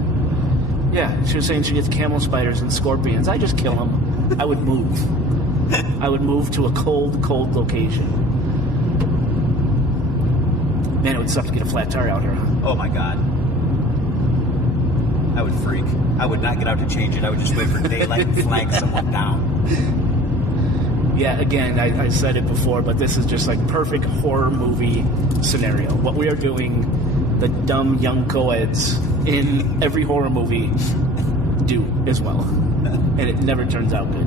Yeah, she was saying she gets camel spiders and scorpions. I just kill them. I would move. I would move to a cold, cold location. Man, it would suck to get a flat tire out here. Oh, my God. I would freak. I would not get out to change it. I would just wait for daylight and flag someone down. Yeah, again, I said it before, but this is just like perfect horror movie scenario. What we are doing, the dumb young co-eds in every horror movie do as well. And it never turns out good.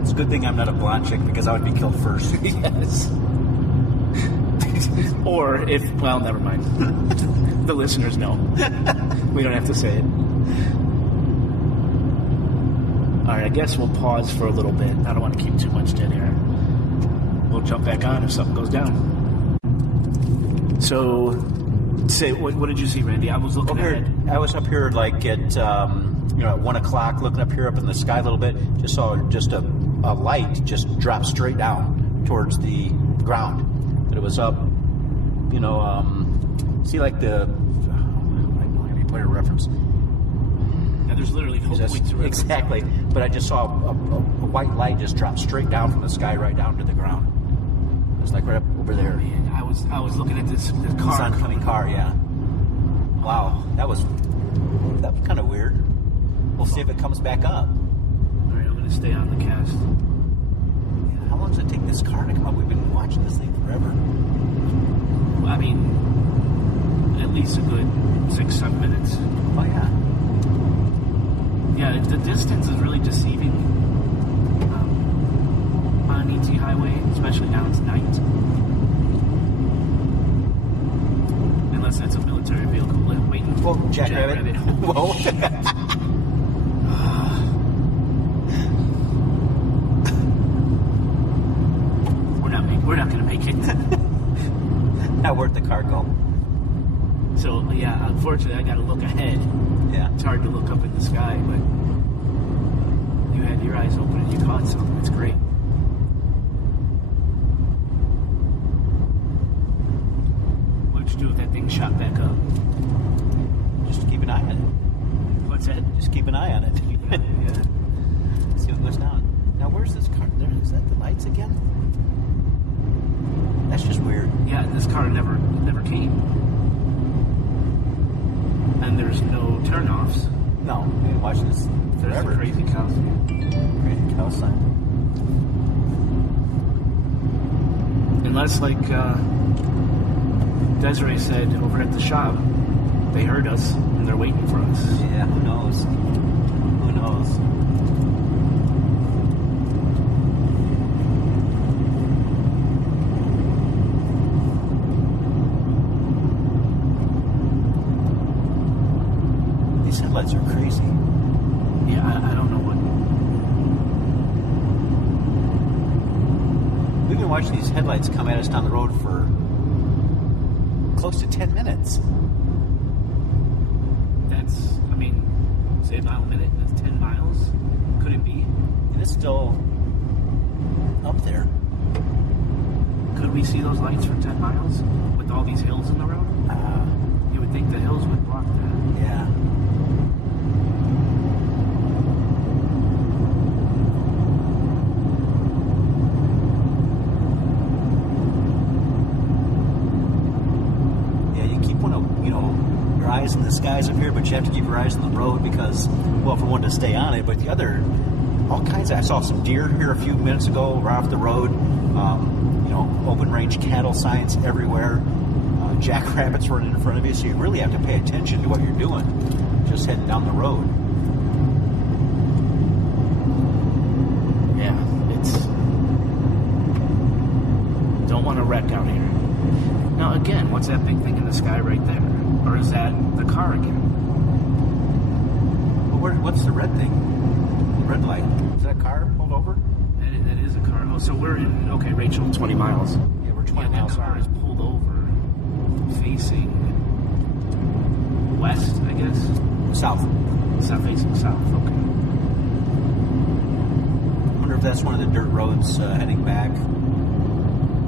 It's a good thing I'm not a blonde chick because I would be killed first. Yes. Or if, well, never mind. The listeners know. We don't have to say it. All right, I guess we'll pause for a little bit. I don't want to keep too much dead air. We'll jump back on if something goes down. So, what did you see, Randy? I was looking ahead. I was up here like at at 1 o'clock, looking up here up in the sky a little bit. Just saw just a light just drop straight down towards the ground. But it was up, see like the. I don't have any point of reference. Now there's literally no point to reference. Exactly, but I just saw a white light just drop straight down from the sky right down to the ground. It was like right up over there. Oh, man. I was looking at this car. This oncoming car, yeah. Wow, that was kind of weird. We'll see if it comes back up. All right, I'm going to stay on the cast. Yeah, how long does it take this car to come up? We've been watching this thing forever. I mean, at least a good 6-7 minutes. Oh, yeah. Yeah, the distance is really deceiving on ET Highway, especially now it's night. Unless that's a military vehicle waiting for Jackrabbit. Whoa. We're not going to make it. Now where'd the car go? So, yeah, unfortunately, I got to look ahead. Yeah. It's hard to look up in the sky, but you had your eyes open and you caught something. It's great. What'd you do if that thing shot back up? Just keep an eye on it. What's that? Just keep an eye on it. Yeah. See what goes down. Now, where's this car? There, is that the lights again? That's just weird. Yeah, this car never came. And there's no turnoffs. No, we've been watching this forever. There's a crazy cow sign. Crazy cow sign. Unless, like Desiree said over at the shop, they heard us and they're waiting for us. Yeah, who knows? Who knows? These headlights are crazy. Yeah, I don't know what. We've been watching these headlights come at us down the road for close to 10 minutes. That's, I mean, say a mile a minute, that's 10 miles. Could it be? And it's still up there. Could we see those lights for 10 miles with all these hills in the road? You would think the hills would block that. Yeah. Yeah, you keep one of, your eyes in the skies up here, but you have to keep your eyes on the road because, well, for one, to stay on it, but the other, all kinds of, I saw some deer here a few minutes ago, right off the road. Open range cattle signs everywhere. Jackrabbits running in front of you, so you really have to pay attention to what you're doing. Just heading down the road. Yeah, don't want to wreck out here. Now again, what's that big thing in the sky right there? Or is that the car again? Well, what's the red thing? The red light. Is that a car pulled over? That is a car. Oh, so we're in, okay, Rachel, 20 miles. Yeah, we're 20 miles. That car is pulled over, facing west, I guess? South. Facing south, okay. I wonder if that's one of the dirt roads heading back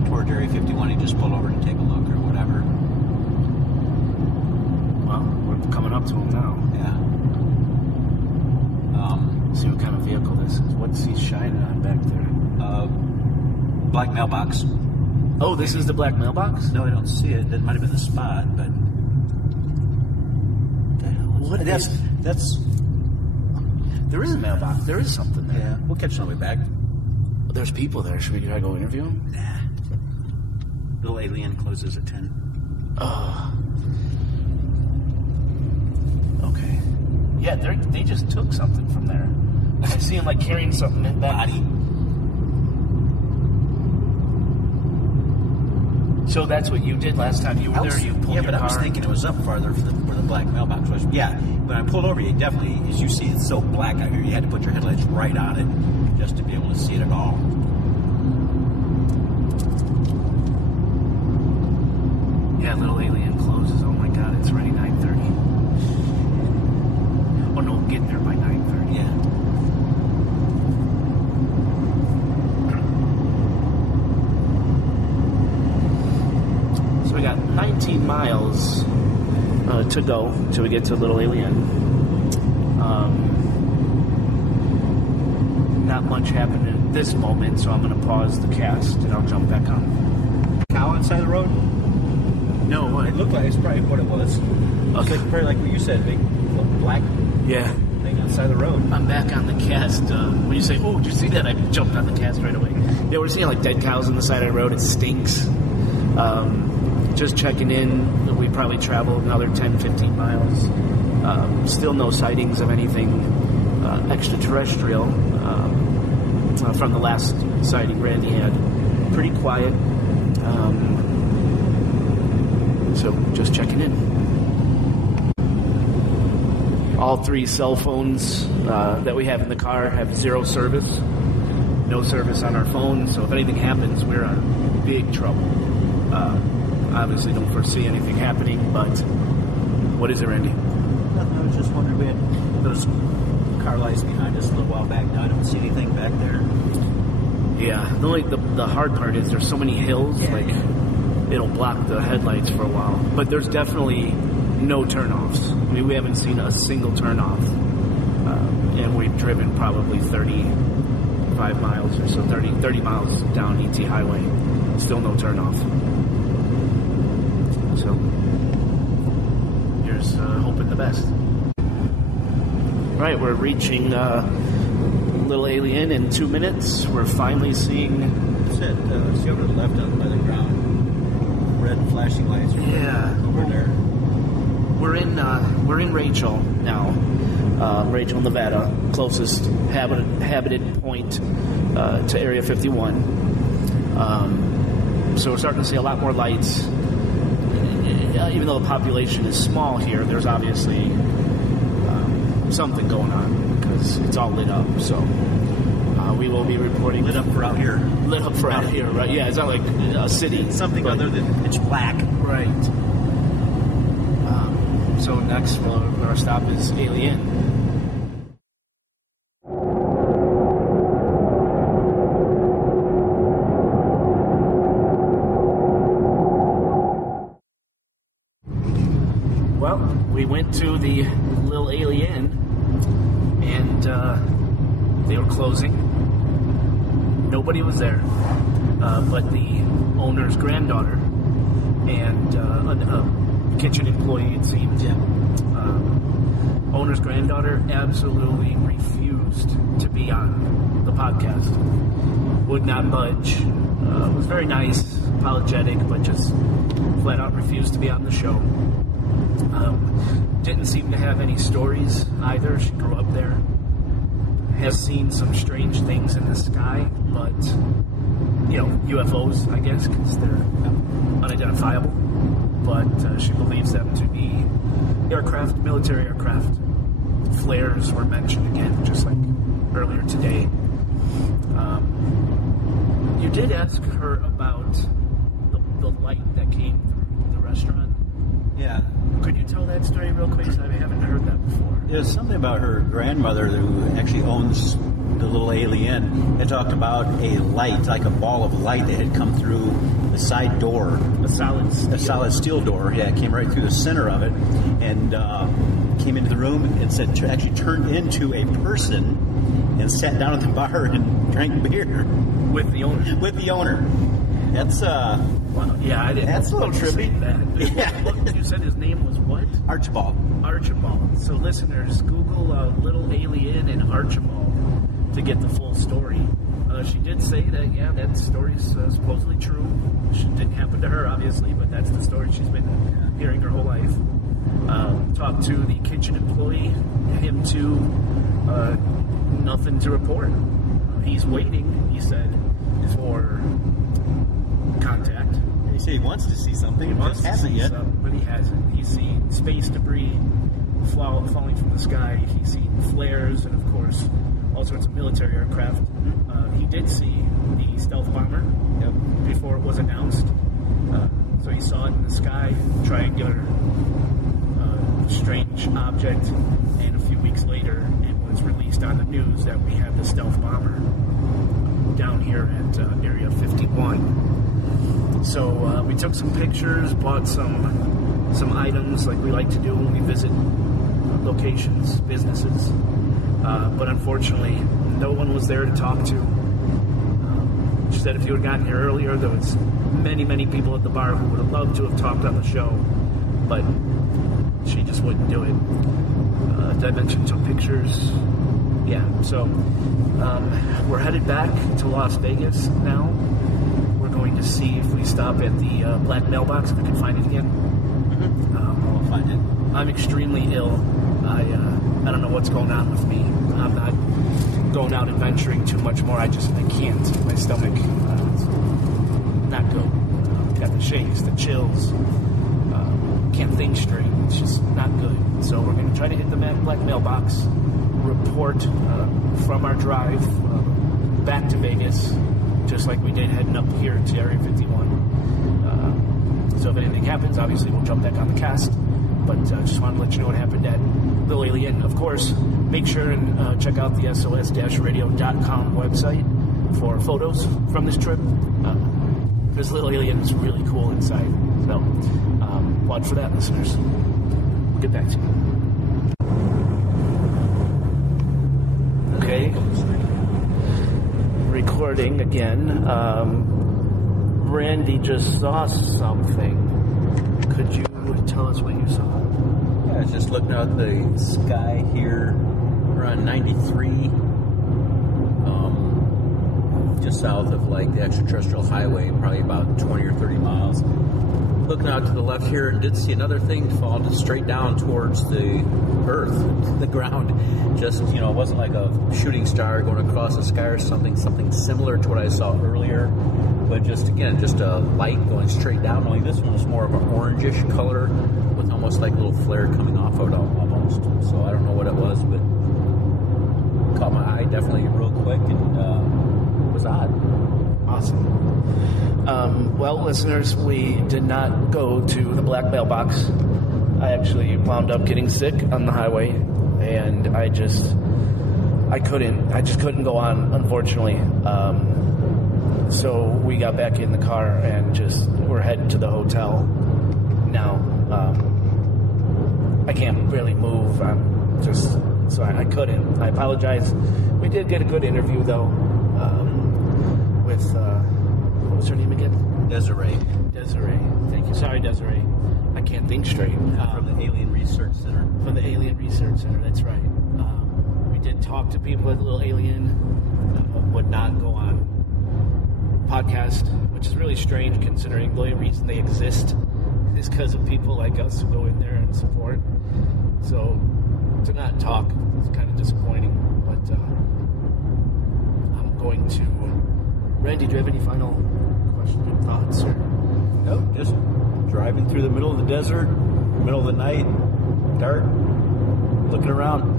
toward Area 51. He just pulled over to take a look or whatever. Well, we're coming up to him now. Yeah. See what kind of vehicle this is. What's he shining on back there? Black mailbox. Oh, this is the black mailbox? No, I don't see it. That might have been the spot, but what? That's there is a mailbox. There is something there. Yeah, we'll catch it on the way back. There's people there. Should we try to go interview them? Nah. Little alien closes at 10. Okay. Yeah, they just took something from there. I see him like carrying something in back. Body. So that's what you did last time you were there? You pulled your car? I was thinking it was up farther where the black mailbox was. Yeah, when I pulled over, you definitely, as you see, it's so black out here, you had to put your headlights right on it just to be able to see it at all. Yeah, little alien closes. Oh my God, it's already 9:30. Oh no, get there by 9:30. Yeah. So we got 19 miles to go till we get to Little Alien. Not much happened at this moment, so I'm going to pause the cast and I'll jump back on. Cow on the side of the road? No, what? It looked like it's probably what it was. Okay. It's probably like what you said, big black Yeah. thing on the side of the road. I'm back on the cast. When you say, oh, did you see that? I jumped on the cast right away. Yeah, we're seeing like dead cows on the side of the road. It stinks. Just checking in. We probably traveled another 10, 15 miles. Still no sightings of anything extraterrestrial from the last sighting Randy had. Pretty quiet. So just checking in. All 3 cell phones that we have in the car have 0 service. No service on our phone, so if anything happens, we're in big trouble. Obviously don't foresee anything happening, but what is it, Randy? Nothing, I was just wondering, we had those car lights behind us a little while back. Now I don't see anything back there. Yeah, the hard part is there's so many hills, like it'll block the headlights for a while. But there's definitely no turnoffs. I mean, we haven't seen a single turnoff. And we've driven probably 35 miles or so, 30 miles down ET Highway. Still no turnoff. So, here's hoping the best. Right, we're reaching Little Alien in 2 minutes. We're finally seeing... That's it. See over to the left by the ground. Red flashing lights are over there. We're in Rachel now. Rachel, Nevada, closest habited point to Area 51. So we're starting to see a lot more lights. Even though the population is small here, there's obviously something going on because it's all lit up. So we will be reporting. Lit up for out here. Lit up for out here, right? Yeah, it's not like a city. It's something other than pitch black. Right. So next, our stop is Alien. went to the Little Alien, and they were closing. Nobody was there, but the owner's granddaughter and a kitchen employee, it seemed. Yeah. Owner's granddaughter absolutely refused to be on the podcast. Would not budge. Was very nice, apologetic, but just flat out refused to be on the show. Didn't seem to have any stories either. She grew up there. Has seen some strange things in the sky, but, UFOs, I guess, because they're unidentifiable. But she believes them to be aircraft, military aircraft. Flares were mentioned again, just like earlier today. You did ask her about the light that came through the restaurant. Yeah. Could you tell that story real quick? 'Cause I haven't heard that before. There's something about her grandmother who actually owns the Little Alien that talked about a light, like a ball of light that had come through the side door. A solid steel door. Yeah, it came right through the center of it and came into the room and said actually turned into a person and sat down at the bar and drank beer. With the owner. With the owner. That's Wow. Yeah, I didn't. That's a little trippy. Yeah. What, you said his name was what? Archibald. Archibald. So listeners, Google Little Alien and Archibald to get the full story. She did say that, yeah, that story's supposedly true. It didn't happen to her, obviously, but that's the story she's been hearing her whole life. Talked to the kitchen employee, him too, nothing to report. He's waiting, he said, for contact. He said he wants to see something. He wants to see something, but he hasn't. He's seen space debris falling from the sky. He's seen flares and, of course, all sorts of military aircraft. He did see the stealth bomber before it was announced. So he saw it in the sky, triangular, strange object, and a few weeks later it was released on the news that we had the stealth bomber down here at Area 51. So we took some pictures, bought some items like we like to do when we visit locations, businesses. But unfortunately, no one was there to talk to. She said if you had gotten here earlier, there was many, many people at the bar who would have loved to have talked on the show, but she just wouldn't do it. Did I mention took pictures? Yeah, so we're headed back to Las Vegas now. We're going to see if we stop at the black mailbox, if we can find it again. We'll find it. I'm extremely ill. I don't know what's going on with me. I'm not going out adventuring too much more. I can't. My stomach, it's not good. Got the shakes, the chills. Can't think straight. It's just not good. So we're going to try to hit the black mailbox, report from our drive back to Vegas, just like we did heading up here to Area 51. So if anything happens, obviously we'll jump back on the cast. But just wanted to let you know what happened at Little Alien. Of course, make sure and check out the SOS-radio.com website for photos from this trip. This Little Alien is really cool inside. So watch for that, listeners. We'll get back to you. Okay. Recording again. Randy just saw something. Could you tell us what you saw? Yeah, I was just looking out the sky here. We're on 93, just south of like the extraterrestrial highway, probably about 20 or 30 miles. Looking out to the left here and did see another thing fall straight down towards the earth, the ground. Just, it wasn't like a shooting star going across the sky or something similar to what I saw earlier. But just, again, just a light going straight down. Only this one was more of an orangish color with almost like a little flare coming off of it almost. So I don't know what it was, but it caught my eye definitely real quick and it was odd. Awesome. Well, listeners, we did not go to the black mailbox. I actually wound up getting sick on the highway, and I just couldn't go on, unfortunately. So we got back in the car and we're heading to the hotel now. I can't really move. I'm just so I couldn't. I apologize. We did get a good interview though with what was her name again? Desiree. Desiree. Thank you. Sorry, Desiree. I can't think straight. From the Alien Research Center. From the Alien Research Center. That's right. We did talk to people at the little alien. Would not go on podcast, which is really strange considering the only reason they exist is because of people like us who go in there and support. So to not talk is kind of disappointing, but I'm going to... Randy, do you have any final questions or thoughts? Or? Nope, just driving through the middle of the desert, middle of the night, dark, looking around.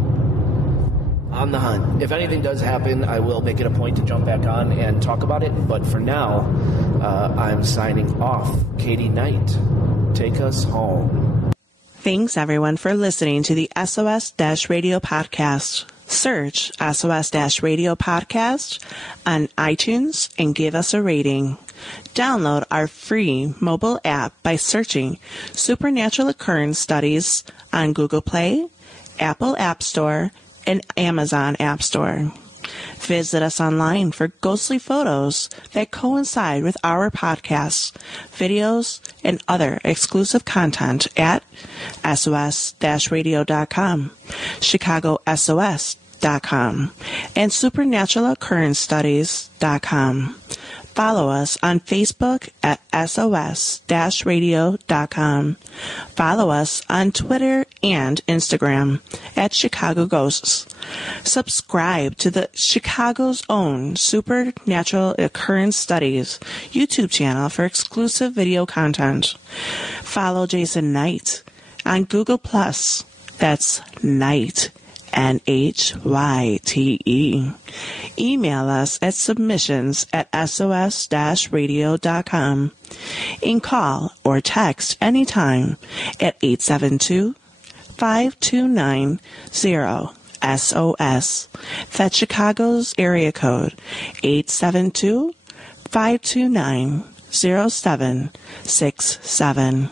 On the hunt. If anything does happen, I will make it a point to jump back on and talk about it. But for now, I'm signing off. Katie Knight, take us home. Thanks, everyone, for listening to the SOS-Radio podcast. Search SOS-Radio podcast on iTunes and give us a rating. Download our free mobile app by searching Supernatural Occurrence Studies on Google Play, Apple App Store, and Amazon App Store. Visit us online for ghostly photos that coincide with our podcasts, videos, and other exclusive content at sos-radio.com, chicagosos.com, and supernaturaloccurrencestudies.com. Follow us on Facebook at sos-radio.com. Follow us on Twitter and Instagram at Chicago Ghosts. Subscribe to the Chicago's own Supernatural Occurrence Studies YouTube channel for exclusive video content. Follow Jason Knight on Google+. That's Knight. NHYTE. Email us at submissions@sos-radio.com and call or text anytime at 872-529-0SOS. That's Chicago's area code, 872-529-0767.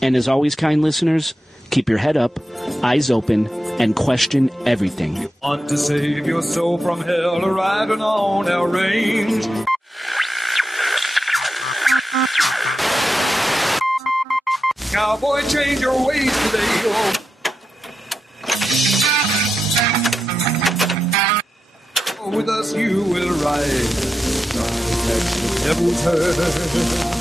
And as always, kind listeners, keep your head up, eyes open, and question everything. Want to save your soul from hell, arriving on our range. Cowboy, change your ways today. Oh. With us you will ride. Devil's herd.